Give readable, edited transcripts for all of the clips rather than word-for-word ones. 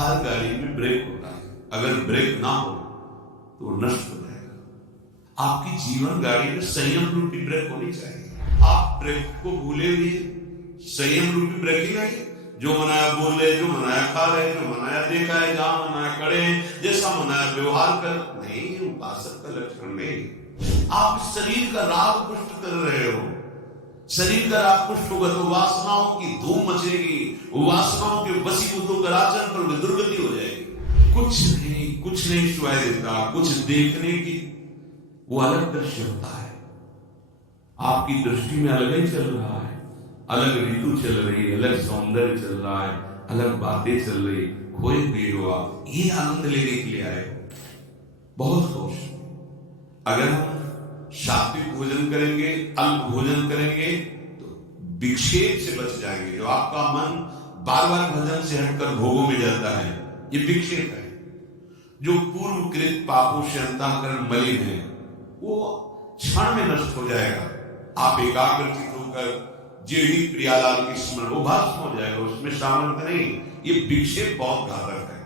हर गाड़ी में ब्रेक होता है, अगर ब्रेक ना हो तो वो नष्ट हो जाएगा। आपकी जीवन गाड़ी में संयम रूपी ब्रेक होनी चाहिए। आप ब्रेक को भूले हुए संयम रूपी ब्रेकिंग है, जो मनाया बोल रहे, जो मनाया खा रहे, जो मनाया देखा है, जहां मनाया खड़े, जैसा मनाया व्यवहार कर, नहीं, उपासक का लक्षण नहीं। आप शरीर का राग पुष्ट कर रहे हो। शरीर का राग पुष्ट होगा तो वासनाओं की धूम मचेगी, वासनाओं के वशीभूतों का आचरण पर दुर्गति हो जाएगी। कुछ नहीं सुनाई देता, कुछ देखने की वो अलग दृश्य होता है। आपकी दृष्टि में अलग ही चल रहा है, अलग ऋतु चल रही है, अलग सौंदर्य चल रहा है, अलग बातें चल रही, खोए हुए हो आप, ये आनंद लेने के लिए आए हो, बहुत खुश। अगर हम सात्विक भोजन करेंगे, अल्प भोजन करेंगे तो विक्षेप से बच जाएंगे। जो आपका मन बार बार भजन से हटकर भोगों में जाता है, ये विक्षेप है। जो पूर्वकृत पापों से अंतःकरण मलिन है, वो क्षण में नष्ट हो जाएगा। आप एकाग्रचित होकर जो ही प्रियालाल की स्मरण, वो भस्म हो जाएगा, उसमें सामर्थ्य नहीं। ये विक्षेप बहुत घातक है।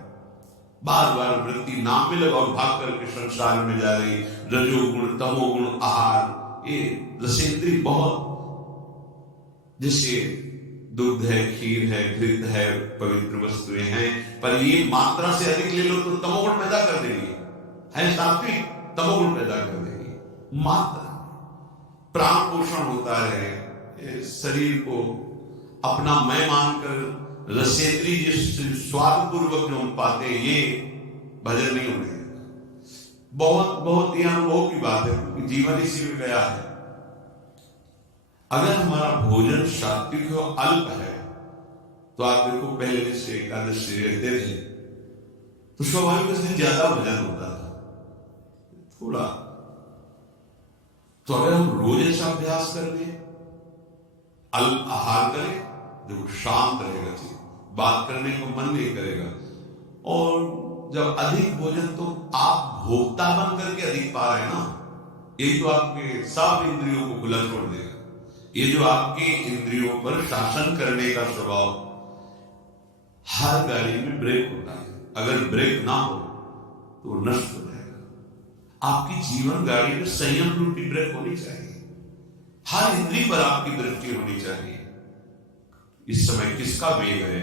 बार बार वृत्ति नाम में लगा और भाग करके संसार में जा रही, रजोगुण तमोगुण आहार, ये रसेंद्री बहुत, जैसे दूध है, खीर है, घृत है, पवित्र वस्तुएं हैं, पर ये मात्रा से अधिक ले लो तो तमोगुण पैदा कर देगी। है सात्विक, तमोगुण पैदा कर देगी। मात्रा प्राण पोषण होता है, शरीर को अपना मैं मानकर रसेंद्री जिस स्वाद पूर्वक जो हम पाते हैं, ये भजन नहीं होने देगा। बहुत बहुत यह अनुभव की बात है, जीवन इसी में गया है। अगर हमारा भोजन सात्विक और अल्प है तो आप देखो, पहले जैसे एकादशी रहते थे तो स्वाभाविक उस दिन ज्यादा भजन होता था, थोड़ा। तो अगर हम रोज ऐसा अभ्यास कर लें, अल्प आहार करें, जो शांत रहेगा, बात करने को मन नहीं करेगा, और जब अधिक भोजन तो आप भोक्ता बन करके अधिक पा रहे हैं ना, यही तो आपके सब इंद्रियों को खुला छोड़ देगा। ये जो आपके इंद्रियों पर शासन करने का स्वभाव, हर गाड़ी में ब्रेक होता है, अगर ब्रेक ना हो तो वो नष्ट हो जाएगा। आपकी जीवन गाड़ी में संयम रूपी ब्रेक होनी चाहिए। हर इंद्रिय पर आपकी दृष्टि होनी चाहिए। इस समय किसका वेग है?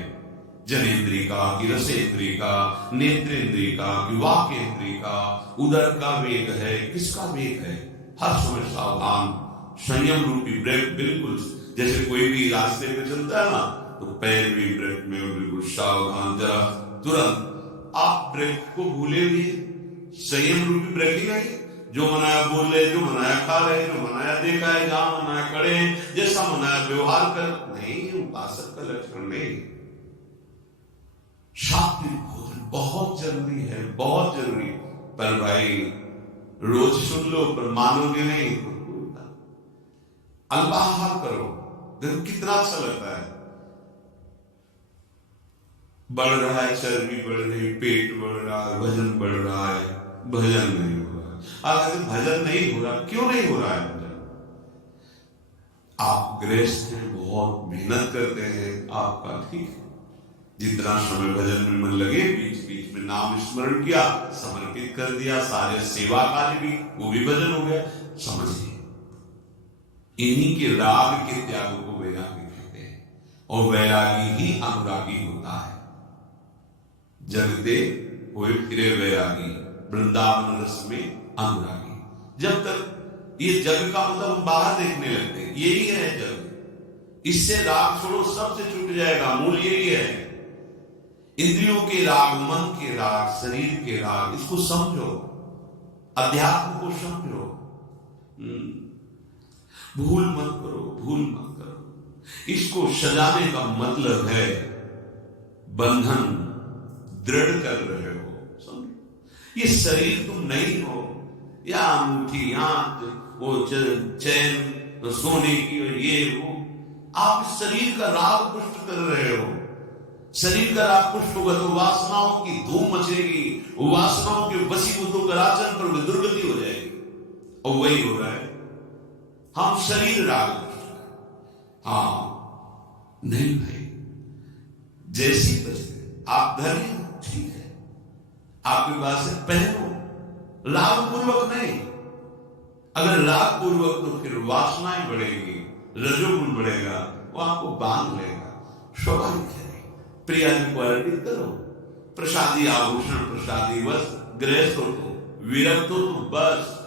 जनेन्द्रिय का, कि रसेंद्रिय का, नेत्रेंद्रिय का, कि वाक्येंद्रिय का, उदर का वेग है, किसका वेग है? हर समय सावधान, संयम रूपी ब्रेक। बिल्कुल जैसे कोई भी रास्ते में चलता है ना, तो पैर भी ब्रेक में बिल्कुल सावधान, जरा तुरंत। आप ब्रेक को भूले हुए संयम रूपी ब्रेकिंग है, जो मनाया बोल रहे, जो मनाया खा रहे, जो मनाया देखा है, जहां मनाया खड़े, जैसा मनाया व्यवहार कर, नहीं, उपासक का लक्षण नहीं। सात्विक भोजन बहुत जरूरी है, बहुत जरूरी। पर भाई रोज सुन लो, पर मानोगे नहीं। अल्पाहार करो, देखो कितना अच्छा लगता है। बढ़ रहा है, चर्बी बढ़ रही, पेट बढ़ रहा है, वजन बढ़ रहा है, भजन नहीं हो रहा है। अगर भजन नहीं हो रहा, क्यों नहीं हो रहा है भजन? आप गृहस्थ हैं, बहुत मेहनत करते हैं, आपका ठीक है, जितना समय भजन में मन लगे, बीच बीच में नाम स्मरण किया, समर्पित कर दिया, सारे सेवा कार्य भी, वो भी भजन हो गया। समझिए, इन्हीं के राग के त्याग को वैरागी कहते हैं, और वैरागी ही अनुरागी होता है। जगते हुए फिरे वैरागी, वृंदावन रस में अनुरागी। जब तक ये जग का मतलब हम बाहर देखने लगते हैं, यही है जग, इससे राग छोड़ो, सबसे छूट जाएगा, मूल यही है। इंद्रियों के राग, मन के राग, शरीर के राग, इसको समझो, अध्यात्म को समझो। भूल मत करो, भूल मत करो। इसको सजाने का मतलब है बंधन दृढ़ कर रहे हो, समझो। ये शरीर तुम नहीं हो, या अंगूठी, हाथ, वो चैन सोने की, ये वो, आप इस शरीर का राग पुष्ट कर रहे हो। शरीर का राग पुष्ट होगा तो वासनाओं की धूम मचेगी, वासनाओं के वशीभूतों का आचरण पर दुर्गति हो जाएगी, और वही हो रहा है। हम शरीर राग, हाँ नहीं भाई, जैसी बचे आप धर्म ठीक है, आपके पास है, पहनो, लाभ पूर्वक नहीं। अगर लाभ पूर्वक तो फिर वासनाएं बढ़ेगी, रजोगुण बढ़ेगा, वो आपको बांध लेगा। स्वाभाविक है, प्रिया को अर्पित करो, प्रसादी आभूषण, प्रसादी वस्त्र, गृहस्थ हो तो, विरक्त हो तो बस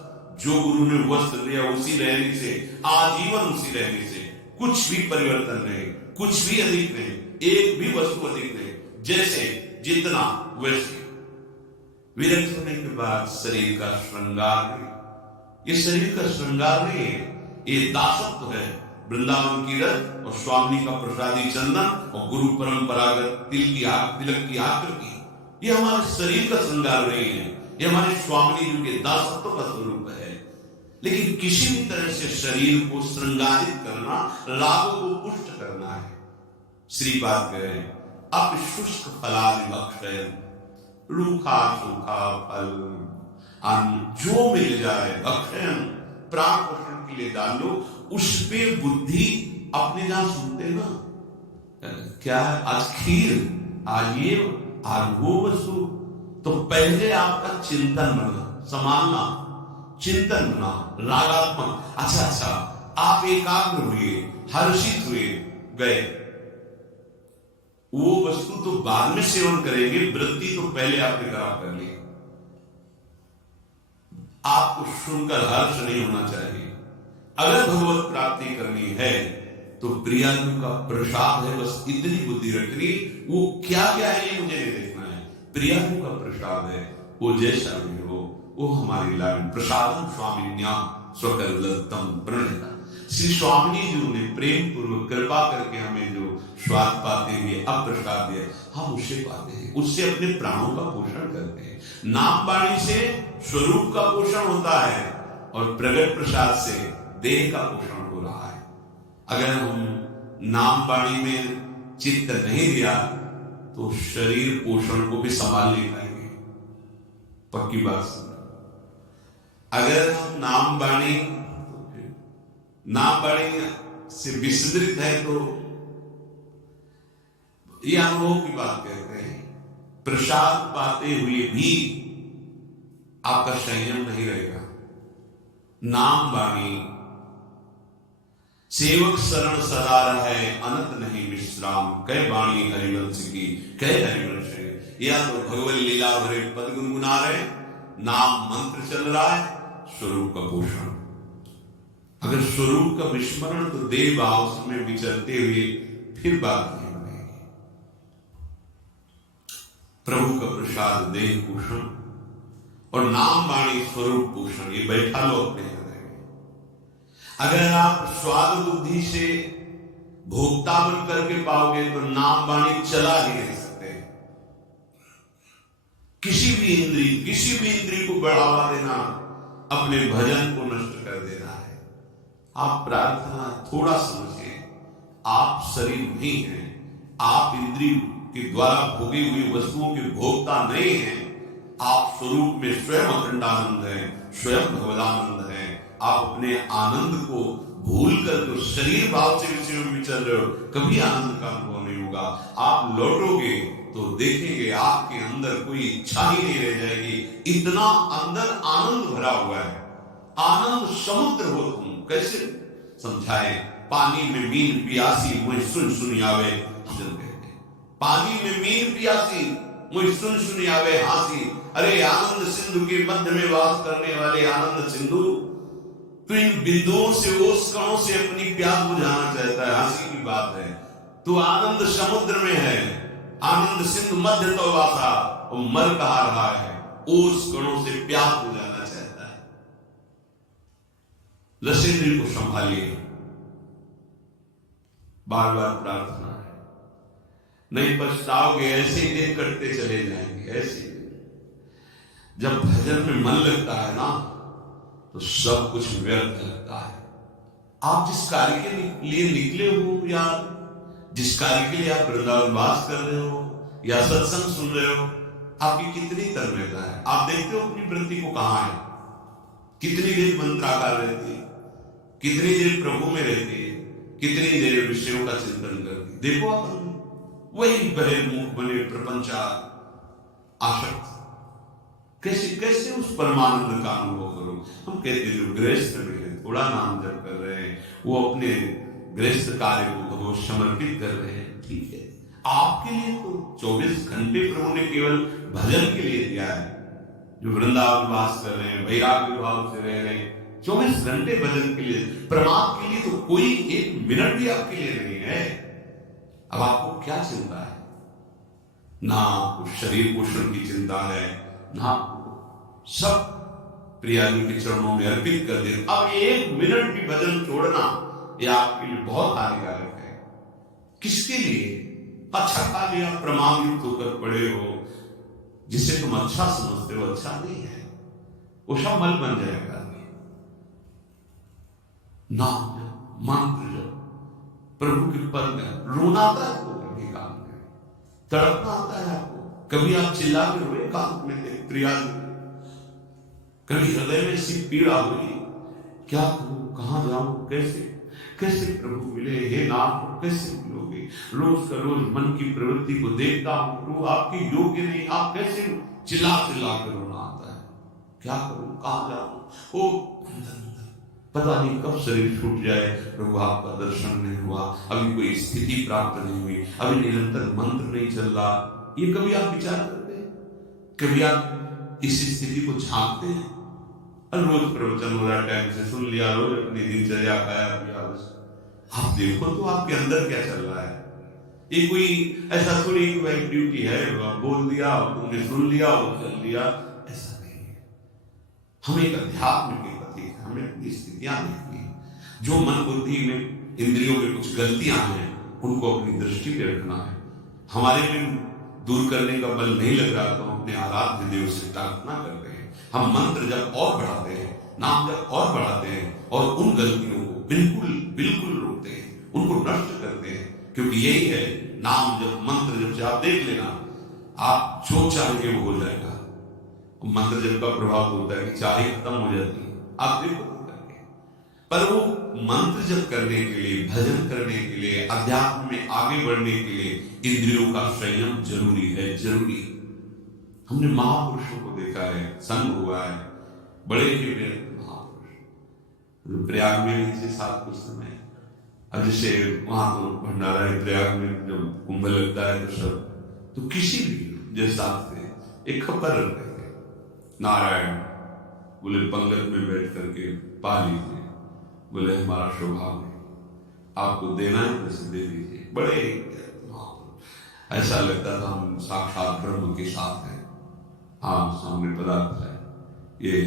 जो गुरु ने वस्त्र दिया उसी रहने से, आजीवन उसी रहने से, कुछ भी परिवर्तन नहीं, कुछ भी अधिक नहीं, एक भी वस्तु अधिक नहीं, जैसे जितना वैसे। विरक्त होने के बाद शरीर का श्रृंगार नहीं, ये शरीर का श्रृंगार नहीं है, ये दासत्व है। वृंदावन की रथ और स्वामी का प्रसादी चंदन और गुरु परंपरागत तिलक की आकृति, ये हमारे शरीर का श्रृंगार नहीं है, ये हमारे स्वामी जी के दासत्व का स्वरूप है। लेकिन किसी भी तरह से शरीर को श्रृंगारित करना, लाभों को पुष्ट करना है। श्रीपाद कहें, अब शुष्क फलादि भक्षय, रूखा सूखा फल अन्न जो मिल जाए भक्षण, प्राण पोषण के लिए डाल लो, उस पे बुद्धि अपने जहां सुनते ना, क्या आज खीर, आज ये, आज वो वस्तु, तो पहले आपका चिंतन बना, संभालना, चिंतन बना, रागात्मक। अच्छा, आप एकाग्र हुए, हर्षित हुए, गए, वो वस्तु तो बाद में सेवन करेंगे, वृत्ति तो पहले आपने खराब कर ली। आपको सुनकर हर्ष नहीं होना चाहिए। अगर भगवत प्राप्ति करनी है तो प्रियाजू का प्रसाद है, बस इतनी बुद्धि रखनी, वो क्या क्या है ये मुझे नहीं देखना है, प्रियाजू का प्रसाद है, वो जैसा भी हो, वो हमारी लाइन। प्रसादम स्वामिन्या स्वकर्तम प्रणता, श्री स्वामी जी ने प्रेम पूर्वक कृपा करके हमें जो स्वाद पाते हुए अब प्रसाद दिया, हम उससे पाते हैं, उससे अपने प्राणों का पोषण करते हैं। नाम वाणी से स्वरूप का पोषण होता है और प्रगट प्रसाद से देह का पोषण हो रहा है। अगर हम नाम वाणी में चित्त नहीं दिया तो शरीर पोषण को भी संभाल नहीं पाएंगे, पक्की बात सुन। अगर हम नाम वाणी से विस्मृत है तो ये अनुभव की बात कहते हैं, प्रसाद पाते हुए भी आपका संयम नहीं रहेगा। नाम वाणी सेवक शरण सदा रहे, अनंत नहीं विश्राम, कह वाणी हरिवंश की, कह हरिवंश। या तो भगवत लीला भरे पद गुनगुना रहे, नाम मंत्र चल रहा है, स्वरूप का पोषण। अगर स्वरूप का विस्मरण तो देव भाव में विचरते हुए फिर बात नहीं बनेगी। प्रभु का प्रसाद देह पोषण और नाम वाणी स्वरूप पोषण, ये बैठा लो अपने हृदय में। अगर आप स्वाद बुद्धि से भोक्ता बन करके पाओगे तो नाम वाणी चला ही नहीं सकते। किसी भी इंद्री को बढ़ावा देना अपने भजन को नष्ट कर देना है। आप प्रार्थना थोड़ा समझिए, आप शरीर नहीं हैं, आप इंद्रिय के द्वारा भोगी हुई वस्तुओं के भोक्ता नहीं हैं, आप स्वरूप में स्वयं अखंडानंद है, स्वयं भगवदानंद है। आप अपने आनंद को भूल कर तो शरीर भाव से विषय में विचर रहे हो, कभी आनंद का अनुभव नहीं होगा। आप लौटोगे तो देखेंगे आपके अंदर कोई इच्छा ही नहीं रह जाएगी, इतना अंदर आनंद भरा हुआ है। आनंद समुद्र हो तुम, कैसे समझाए? पानी में मीन पियासी मुझे सुन सुन आवे, पानी में मीन पियासी मुझे सुन सुन आवे हासी। अरे आनंद सिंधु के मध्य में वास करने वाले आनंद सिंधु, तो इन बिंदुओं से, ओस कणों से अपनी प्यास बुझाना चाहता है, हंसी की बात है। तो आनंद समुद्र में है, आनंद सिंधु मध्य तो वासा, और मर कहा रहा है, ओस कणों से प्यास बुझाना चाहता है। लसेंद्री को संभालिए, बार बार प्रार्थना है, नहीं पछताओगे। ऐसे ही दिन कटते चले जाएंगे, ऐसे ही। जब भजन में मन लगता है ना तो सब कुछ व्यर्थ लगता है। आप जिस कार्य के लिए निकले हो, या जिस कार्य के लिए आप वृंदावन वास कर रहे हो या सत्संग सुन रहे हो, आपकी कितनी तन्मयता है? आप देखते हो अपनी वृत्ति को कहां है, कितनी देर मंत्राकार रहती है, कितनी देर प्रभु में रहती है, कितनी देर विषयों का चिंतन करती है। देखो आप, वही बहे मुख बने प्रपंचा, आसक्त। कैसे कैसे उस परमानंद का अनुभव करूं? हम कहते हैं जो गृहस्थ में है, थोड़ा नाम जप कर रहे हैं, वो अपने गृहस्थ कार्य को वो समर्पित कर रहे हैं, ठीक है। आपके लिए तो 24 घंटे प्रभु ने केवल भजन के लिए दिया है। जो वृंदावन वास कर रहे हैं, वैराग्य भाव से रह रहे हैं, 24 घंटे भजन के लिए, प्रमाद के लिए तो कोई एक मिनट भी आपके लिए नहीं है। अब आपको क्या चिंता है? ना आपको शरीर पोषण की चिंता है, ना सब प्रिया जी के चरणों में अर्पित कर दे। अब एक मिनट भी भजन छोड़ना ये आपके लिए बहुत हानिकारक है। किसके लिए? अच्छा खा लिया, प्रमाणित होकर पड़े हो, जिसे तुम अच्छा समझते हो अच्छा नहीं है, वो सब मल बन जाएगा। नाम मंत्र जप, प्रभु के पद में रोना आता है आपको, कभी काम में तड़पना आता है आपको, कभी आप चिल्ला के रोए काम में थे प्रिया जी, कभी हृदय में सी पीड़ा हुई, क्या करूं, कहां जाऊं, कैसे कैसे प्रभु मिले, हे नाम कैसे मिलोगे? रोज का रोज मन की प्रवृत्ति को देखता हूं, प्रभु आपकी योग्य नहीं, आप कैसे? चिल्ला चिल्ला कर रोना आता है, क्या करूं, कहां जाऊं? ओ पता नहीं कब शरीर छूट जाए, प्रभु आपका दर्शन नहीं हुआ, अभी कोई स्थिति प्राप्त नहीं हुई, अभी निरंतर मंत्र नहीं चल रहा। ये कभी आप विचार करते हैं? कभी आप इस स्थिति को झांकते हैं? रोज प्रवचन हो रहा, टाइम से सुन लिया, रोज अपनी दिनचर्या खाया पिया, आप देखो तो आपके अंदर क्या चल रहा है। ये कोई ऐसा थोड़ी कि भाई ड्यूटी है, बोल दिया तुमने, सुन लिया और चल लिया, ऐसा नहीं है। हम एक अध्यात्म के पति, हमें अपनी स्थितियां देखनी है। जो मन बुद्धि में इंद्रियों में कुछ गलतियां हैं, उनको अपनी दृष्टि पे रखना है। हमारे में दूर करने का बल नहीं लग रहा तो हम अपने आराध्य देव से प्रार्थना करते हैं। हम मंत्र जब और बढ़ाते हैं, नाम जब और बढ़ाते हैं, और उन गलतियों को बिल्कुल बिल्कुल रोकते हैं, उनको नष्ट करते हैं। क्योंकि यही है नाम जब, मंत्र जब से आप देख लेना, आप जो चाहेंगे वो हो जाएगा। मंत्र जब का प्रभाव होता है कि चाहे खत्म हो जाती है, आप देखो करके। पर वो मंत्र जब करने के लिए, भजन करने के लिए, अध्यात्म में आगे बढ़ने के लिए इंद्रियों का संयम जरूरी है, जरूरी। हमने महापुरुषों को देखा है, संग हुआ है, बड़े ही महापुरुष प्रयाग में भी थे साथ कुछ समय। अब जैसे वहां तो भंडारा है प्रयाग में, जब कुंभ लगता है तो सब, तो किसी भी जैसा थे एक खबर रखते थे, नारायण बोले पंगत में बैठ करके पा लीजिए, बोले हमारा सौभाग्य, आपको देना है तो दे दीजिए। बड़े ऐसा लगता था हम साक्षात ब्रह्म के साथ हैं। हाँ सामने पदार्थ है ये,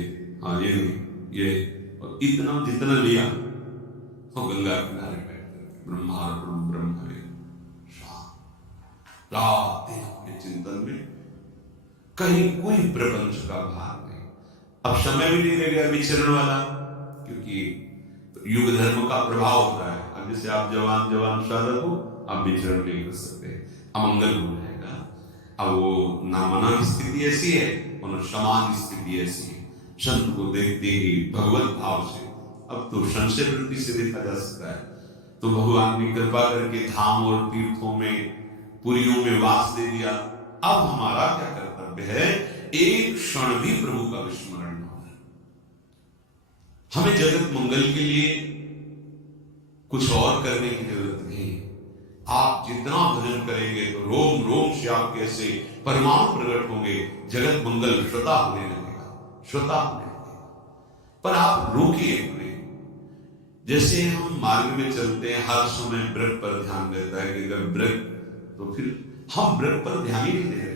हाँ ये और इतना जितना लिया तो गंगा किनारे बैठ कर ब्रह्मार्पण ब्रह्म रात दिन अपने चिंतन में, कहीं कोई प्रपंच का भार नहीं। अब समय भी नहीं रह गया विचरण वाला, क्योंकि युग धर्म का प्रभाव होता है। अब जैसे आप जवान जवान साधक हो, आप विचरण नहीं कर सकते, अमंगल हो जाएगा। अब वो नामना स्थिति ऐसी है और समान स्थिति ऐसी है, संत को देखते ही भगवत भाव से, अब तो संशय वृत्ति से देखा जा सकता है। तो भगवान ने कृपा करके धाम और तीर्थों में, पुरियों में वास दे दिया। अब हमारा क्या कर्तव्य है? एक क्षण भी प्रभु का विस्मरण न हो। हमें जगत मंगल के लिए कुछ और करने की जरूरत नहीं। आप जितना भजन करेंगे तो रोम रोम से आपके ऐसे परमाणु प्रकट होंगे, जगत मंगल श्रोता होने लगेगा, श्रोता होने लगेगा। पर आप रोकिए अपने, जैसे हम मार्ग में चलते हैं, हर समय ब्रह्म पर ध्यान रहता है कि अगर ब्रह्म, तो फिर हम ब्रह्म पर ध्यान ही नहीं दे रहे।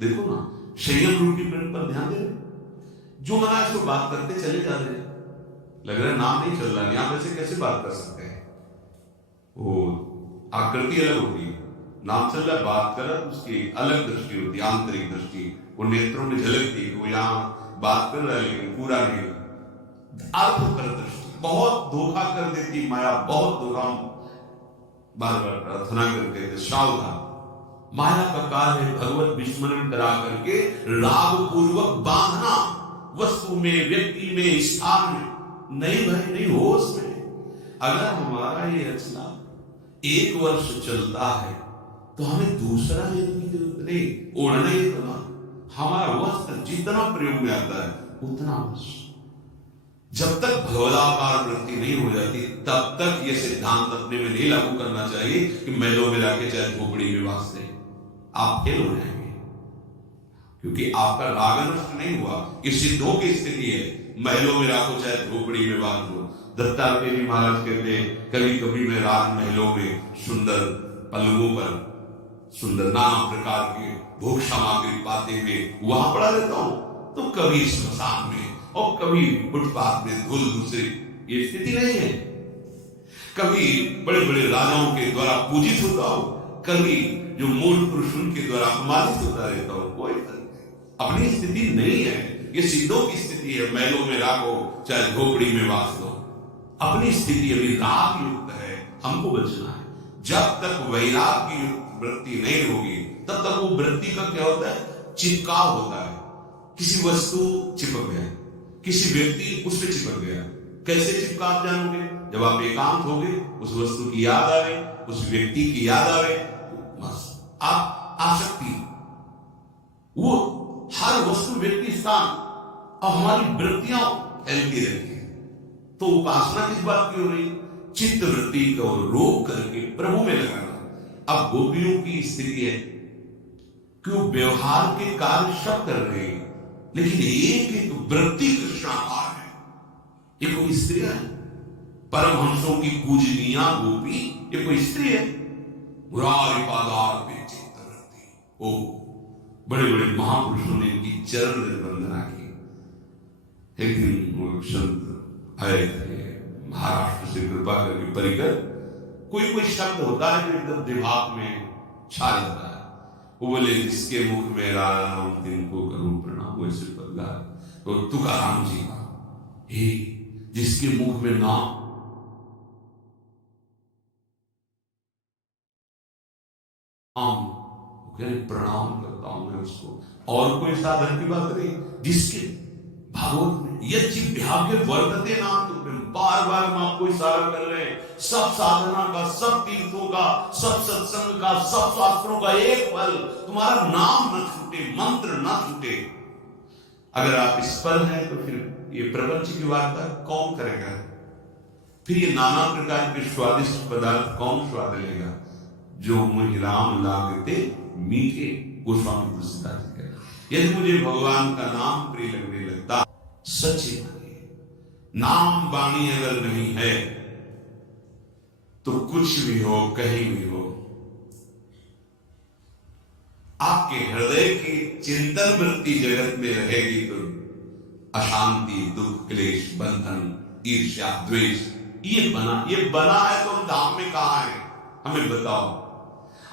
देखो ना, संयम रूपी ब्रह्म पर ध्यान दे रहे, जो मना इसको बात करते चले जा रहे हैं, लग रहा है नाम नहीं चल रहा, यहां वैसे कैसे बात कर सकते हैं? वो आकृति अलग होती है, नाम चल रहा है, बात कर रहा है, उसकी अलग दृष्टि होती है, आंतरिक दृष्टि, वो नेत्रों में झलकती है, वो यहाँ बात कर रहा है लेकिन पूरा नहीं। अर्थ पर दृष्टि बहुत धोखा कर देती माया, बहुत धोखा। बार बार प्रार्थना करके सावधान, माया का कार्य है भगवत विस्मरण करा करके राग पूर्वक बांधना, वस्तु में, व्यक्ति में, स्थान में, नहीं भाई नहीं, होश में। अगर हमारा ये रचना 1 वर्ष चलता है तो हमें दूसरा लेने की जरूरत नहीं, ओढ़ना ही बना, हमारा वस्त्र जितना प्रयोग में आता है उतना बस। जब तक भगवदाकार वृत्ति नहीं हो जाती तब तक ये सिद्धांत अपने में नहीं लागू करना चाहिए कि मैलों में लाके चाहे झोपड़ी में वास दे, आप फेल हो जाएंगे, क्योंकि आपका राग नष्ट नहीं हुआ। ये सिद्धों की स्थिति है, महलों में राखो चाहे झोपड़ी में वास दो। दत्तात्रेय जी महाराज कहते हैं कभी कभी मैं राज महलों में सुंदर पलंगों पर सुंदर नाना प्रकार के भोग सामग्री पाते हुए वहां पड़ा रहता हूं, तो कभी स्मशान में और कभी फुटपाथ में धूल दूसरी, ये स्थिति नहीं है। कभी बड़े बड़े राजाओं के द्वारा पूजित होता हूं, कभी जो मूल पुरुष उनके द्वारा अपमानित होता रहता हूं, कोई अपनी स्थिति नहीं है। ये सिद्धों की स्थिति है, महलों में राखो चाहे झोपड़ी में वास दो। अपनी स्थिति अभी राग युक्त है, हमको बचना है। जब तक वैराग्य युक्त वृत्ति नहीं होगी तब तक वो वृत्ति का क्या होता है, चिपकाव होता है। किसी वस्तु चिपक गया, किसी व्यक्ति उस पर चिपक गया, कैसे चिपका आप जानोगे, जब आप एकांत होगे, उस वस्तु की याद आवे, उस व्यक्ति की याद आवे, बस आप आसक्ति, वो हर वस्तु व्यक्ति स्थान और हमारी वृत्तियां फैलती रहती है। तो उपासना किस बात की हो रही, चित्त वृत्ति को रोक करके प्रभु में लगाना। अब गोपियों की स्थिति है कि वो व्यवहार के कार्य सब कर रहे हैं, लेकिन एक एक वृत्ति कृष्णाकार है। ये कोई स्त्री है, परमहंसों की पूजनीया गोपी, ये कोई स्त्री है। मुरारी पादार पे चित्त वृत्ति, ओ बड़े बड़े महापुरुषों ने इनकी चरण वंदना की। एक दिन वो संत आए थे महाराष्ट्र से कृपा करके परिकर, कोई कोई शब्द होता है जो एकदम दिमाग में छा जाता है। वो बोले जिसके मुख में राम तिनको करूं प्रणाम, वैसे पदगार तो तुकाराम जी का, हे जिसके मुख में नाम प्रणाम करता हूं मैं उसको। और कोई साधन की बात नहीं, जिसके भागवत में यज्ञ वर्तते नाम, तुम बार बार हम आपको इशारा कर रहे हैं, सब साधना का, सब तीर्थों का, सब सत्संग का, सब शास्त्रों का एक फल, तुम्हारा नाम न छूटे, मंत्र न छूटे। अगर आप इस पर हैं तो फिर ये प्रपंच की वार्ता कौन करेगा, फिर ये नाना प्रकार के स्वादिष्ट पदार्थ कौन स्वाद लेगा। जो मुझे राम लागते मीठे, गोस्वामी तुलसीदास जी कहते, यदि मुझे भगवान का नाम प्रिय लगने लगता, सच्ची नाम वाणी अगर नहीं है तो कुछ भी हो, कहीं भी हो, आपके हृदय की चिंतन वृत्ति जगत में रहेगी तो अशांति, दुख, क्लेश, बंधन, ईर्ष्या, द्वेष ये बना है तो हम धाम में कहां है, हमें बताओ।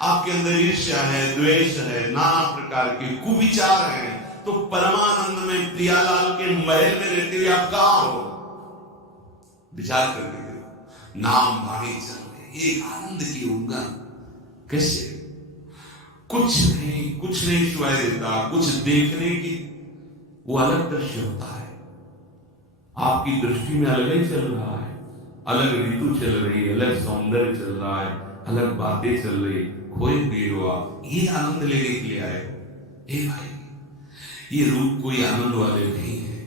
आपके अंदर ईर्ष्या है, द्वेष है, नाना प्रकार के कुविचार हैं, तो परमानंद में प्रियालाल के महल में रहते हुए आप कहां हो, विचार करके देखो। नाम वाणी चल रहे, एक आनंद की उंगन, कैसे कुछ नहीं सुनाई देता, कुछ देखने की वो अलग दृश्य होता है। आपकी दृष्टि में अलग ही चल रहा है, अलग ऋतु चल रही है, अलग सौंदर्य चल रहा है, अलग बातें चल रही, खोए हुए हो आप, ये आनंद लेने के लिए आए। ए भाई, ये रूप कोई आनंद वाले नहीं है,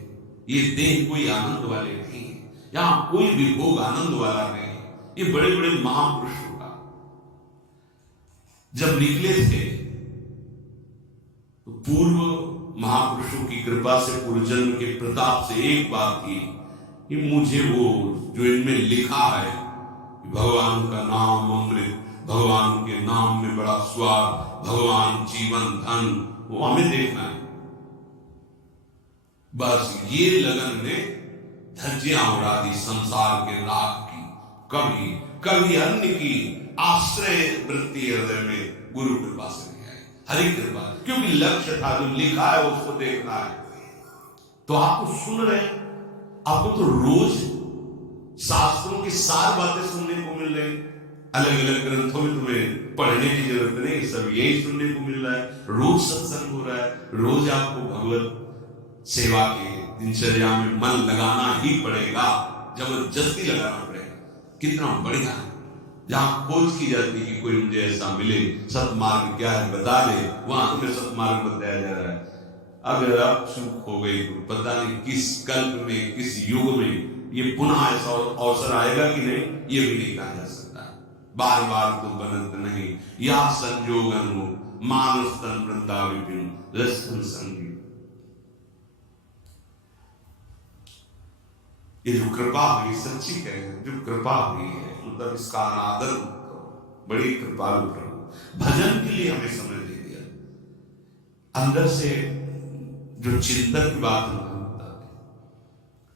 ये देह कोई आनंद वाले नहीं है, यहां कोई भी भोग आनंद वाला नहीं है। ये बड़े बड़े महापुरुषों का जब निकले थे तो पूर्व महापुरुषों की कृपा से, पूर्व जन्म के प्रताप से एक बात थी कि मुझे वो जो इनमें लिखा है भगवान का नाम अमृत, भगवान के नाम में बड़ा स्वाद, भगवान जीवन धन, वो हमें देखना है। बस ये लगन ने धज्जियां उड़ा दी संसार के राग की, कभी अन्य की आश्रय वृत्ति हृदय में गुरु कृपा से नहीं आई, हरि कृपा, क्योंकि लक्ष्य था जो लिखा है उसको देखना है। तो आपको सुन रहे, आपको तो रोज शास्त्रों की सार बातें सुनने को मिल रही, अलग अलग ग्रंथों में तुम्हें पढ़ने की जरूरत नहीं, सब यही सुनने को मिल रहा है। रोज सत्संग हो रहा है, रोज आपको भगवत सेवा के दिनचर्या में मन लगाना ही पड़ेगा, जबरदस्ती लगाना पड़ेगा। कितना बढ़िया है जहां खोज की जाती है कि कोई मुझे ऐसा मिले, सतमार्ग क्या है बता दे, वहां तुम्हें सतमार्ग बताया जा रहा है। अगर अब चूक हो गई तो पता नहीं किस कल्प में, किस युग में ये पुनः ऐसा अवसर आएगा कि नहीं, ये भी नहीं कहा जा सकता। बार बार तो बनत नहीं या संजोगन हो, मानस तन वृंदा विपिन लक्षण संगी। ये जो कृपा हुई, सच्ची कहे जो कृपा हुई है, मतलब इसका अनादर करो। बड़ी कृपालु प्रभु, भजन के लिए हमें समय दे दिया। अंदर से जो चिंतन की बात हम बताते,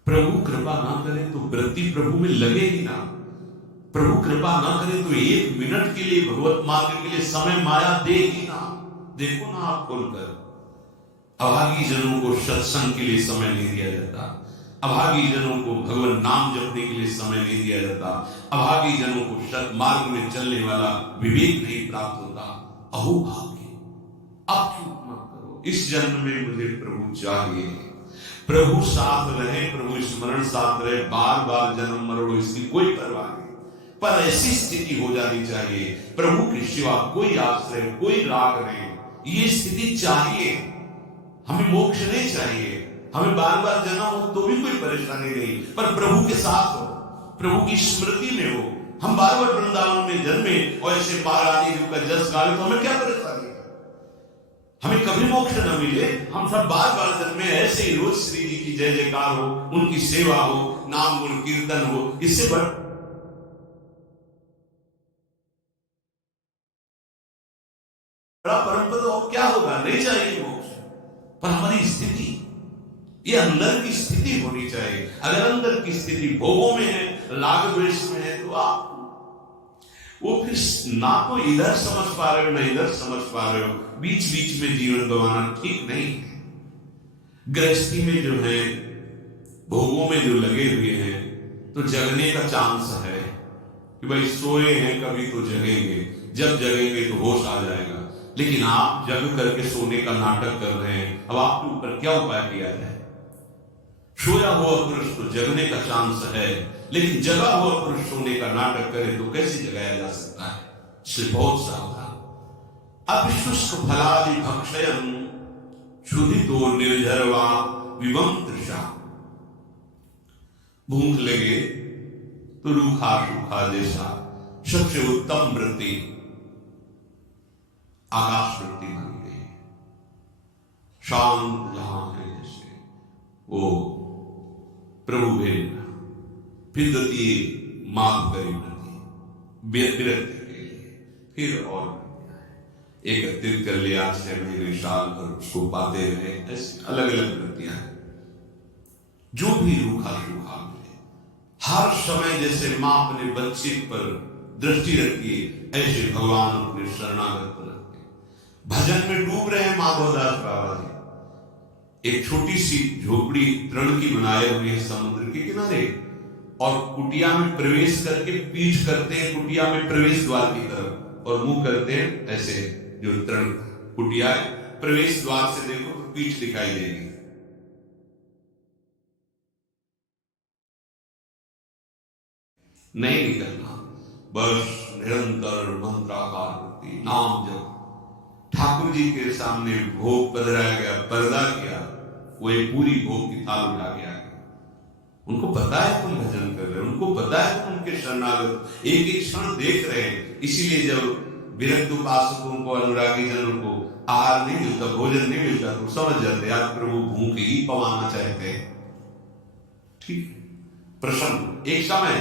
प्रभु कृपा ना करे तो वृत्ति प्रभु में लगे ही ना। प्रभु कृपा ना करे तो एक मिनट के लिए भगवत मार्ग के लिए समय माया दे ही ना। देखो ना आप खोलकर, अभागी जनों को सत्संग के लिए समय नहीं दिया जाता, अभागी जनों को भगवान नाम जपने के लिए समय नहीं दिया जाता, अभागी जनों को सत मार्ग में चलने वाला विवेक नहीं प्राप्त होता। अहो भाग्य, अब चूक मत करो, इस जन्म में मुझे प्रभु चाहिए, प्रभु साथ रहे, प्रभु स्मरण साथ रहे, बार बार जन्म मरो इसकी कोई परवाह नहीं, पर ऐसी स्थिति हो जानी चाहिए प्रभु के सिवा कोई आश्रय, कोई राग नहीं। ये स्थिति चाहिए हमें। मोक्ष नहीं चाहिए हमें, बार बार जन्म हो तो भी कोई परेशानी नहीं, पर प्रभु के साथ हो, प्रभु की स्मृति में हो। हम बार बार वृंदावन में जन्मे और ऐसे महारानी जी का जस गावे तो हमें क्या परेशानी है? हमें कभी मोक्ष न मिले, हम सब बार बार जन्मे, ऐसे ही रोज श्री जी की जय जयकार हो, उनकी सेवा हो, नाम गुण कीर्तन हो, इससे बड़ा परम और क्या होगा? नहीं चाहिए मोक्ष, पर हमारी स्थिति, ये अंदर की स्थिति होनी चाहिए। अगर अंदर की स्थिति भोगों में है, लाग द्वेष में है, तो आप वो फिर ना तो इधर समझ पा रहे हो ना इधर समझ पा रहे हो, बीच बीच में जीवन गंवाना ठीक नहीं है। गृहस्थी में जो है, भोगों में जो लगे हुए हैं, तो जगने का चांस है कि भाई सोए हैं कभी तो जगेंगे, जब जगेंगे तो होश आ जाएगा। लेकिन आप जग करके सोने का नाटक कर रहे हैं, अब आपके ऊपर क्या उपाय किया जाए? सोया हुआ पुरुष तो जगने का चांस है, लेकिन जगा हुआ पुरुष सोने का नाटक करे तो कैसे जगाया जा सकता है? इसलिए बहुत सावधान। अपिशुष्क फलादि भक्षयन क्षुधितो निर्झरवा विवम तृषा। भूख लगे तो रूखा सूखा जैसा सबसे उत्तम वृत्ति आकाश वृत्ति मानी गई है। शांत जहां है जैसे वो प्रभु भेद, फिर गति माफ करी विरक्ति के लिए, फिर और एकत्रित कर लिया 6 महीने साल और उसको पाते रहे, ऐसी अलग अलग वृत्तियां हैं। जो भी रूखा सूखा मिले, हर समय जैसे मां अपने बच्चे पर दृष्टि रखती है, ऐसे भगवान अपने शरणागत पर रखते। भजन में डूब रहे हैं माधवदास बाबा जी, एक छोटी सी झोपड़ी तृण की बनाए हुई है समुद्र के किनारे, और कुटिया में प्रवेश करके पीठ करते हैं कुटिया में प्रवेश द्वार की तरफ, और मुंह करते हैं ऐसे, जो तृण कुटिया है, प्रवेश द्वार से देखो तो पीठ दिखाई देगी। नहीं निकलना, बस निरंतर मंत्राकार होती, नाम जप। ठाकुर जी के सामने भोग पधराया गया, पर्दा किया, वो एक पूरी भोग की थाल उठा के आ गए। उनको पता है तुम भजन कर रहे हो, उनको पता है तुम उनके शरणागत एक एक क्षण देख रहे हैं। इसीलिए जब विरक्त उपासकों को, अनुरागी जनों को आहार नहीं मिलता, भोजन नहीं मिलता, तो समझ जाते आप प्रभु भूख ही पवाना चाहते हैं। ठीक है, प्रसन्न एक समय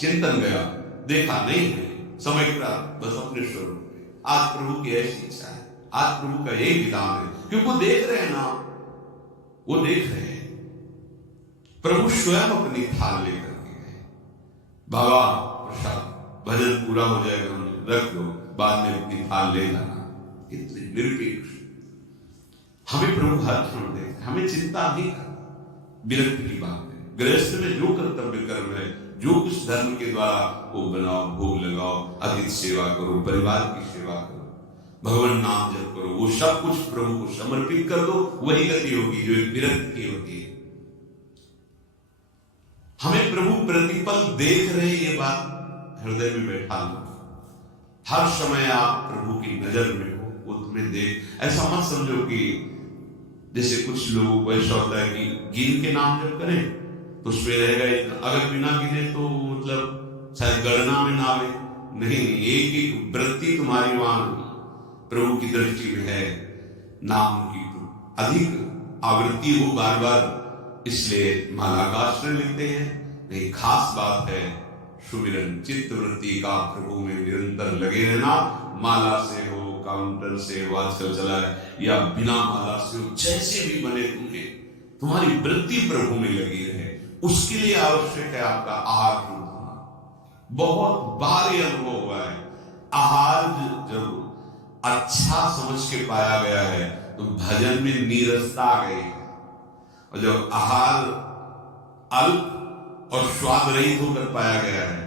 चिंतन गया, देखा नहीं है, समय पूरा बस अपने स्वरूप में। आज प्रभु की ऐसी इच्छा है, आज प्रभु का यही विधान है, क्योंकि वो देख रहे हैं ना, वो देख रहे हैं। प्रभु स्वयं अपनी थाल लेकर के गए, बाबा प्रसाद भजन पूरा हो जाएगा, रख लो, बाद में अपनी थाल ले जाना। इतने निरपेक्ष हमें प्रभु हर क्षण देख, हमें चिंता नहीं करना। विरक्त की बात है, गृहस्थ में जो कर्तव्य कर्म है, जो कुछ धर्म के द्वारा वो बनाओ, भोग लगाओ, अतिथि सेवा करो, परिवार की सेवा करो, भगवान नाम जप करो, वो सब कुछ प्रभु को समर्पित कर दो, वही गति होगी जो एक विरक्त की होती है। हमें प्रभु प्रतिपल देख रहे, ये बात हृदय में बैठा लो। हर समय आप प्रभु की नजर में हो, वो तुम्हें देख। ऐसा मत समझो कि जैसे कुछ लोगों को ऐसा होता है कि गिन के नाम जब करें तो उसमें रहेगा इतना, अगर बिना गिने तो मतलब शायद गणना में ना आवे। नहीं, एक एक वृत्ति तुम्हारी वहां प्रभु की दृष्टि में है। नाम की तो अधिक आवृत्ति हो बार बार, इसलिए माला का आश्रय लेते हैं। एक खास बात है सुमिरन, चित्त वृत्ति का प्रभु में निरंतर लगे रहना। माला से हो, काउंटर से हो, आजकल चला है, या बिना माला से हो, जैसे भी बने तुम्हारी वृत्ति प्रभु में लगी रहे, उसके लिए आवश्यक है आपका आहार शुद्ध होना। बहुत बार यह अनुभव हुआ है, आहार जब अच्छा समझ के पाया गया है तो भजन में नीरसता आ गई है, और जब आहार अल्प और स्वाद रहित होकर पाया गया है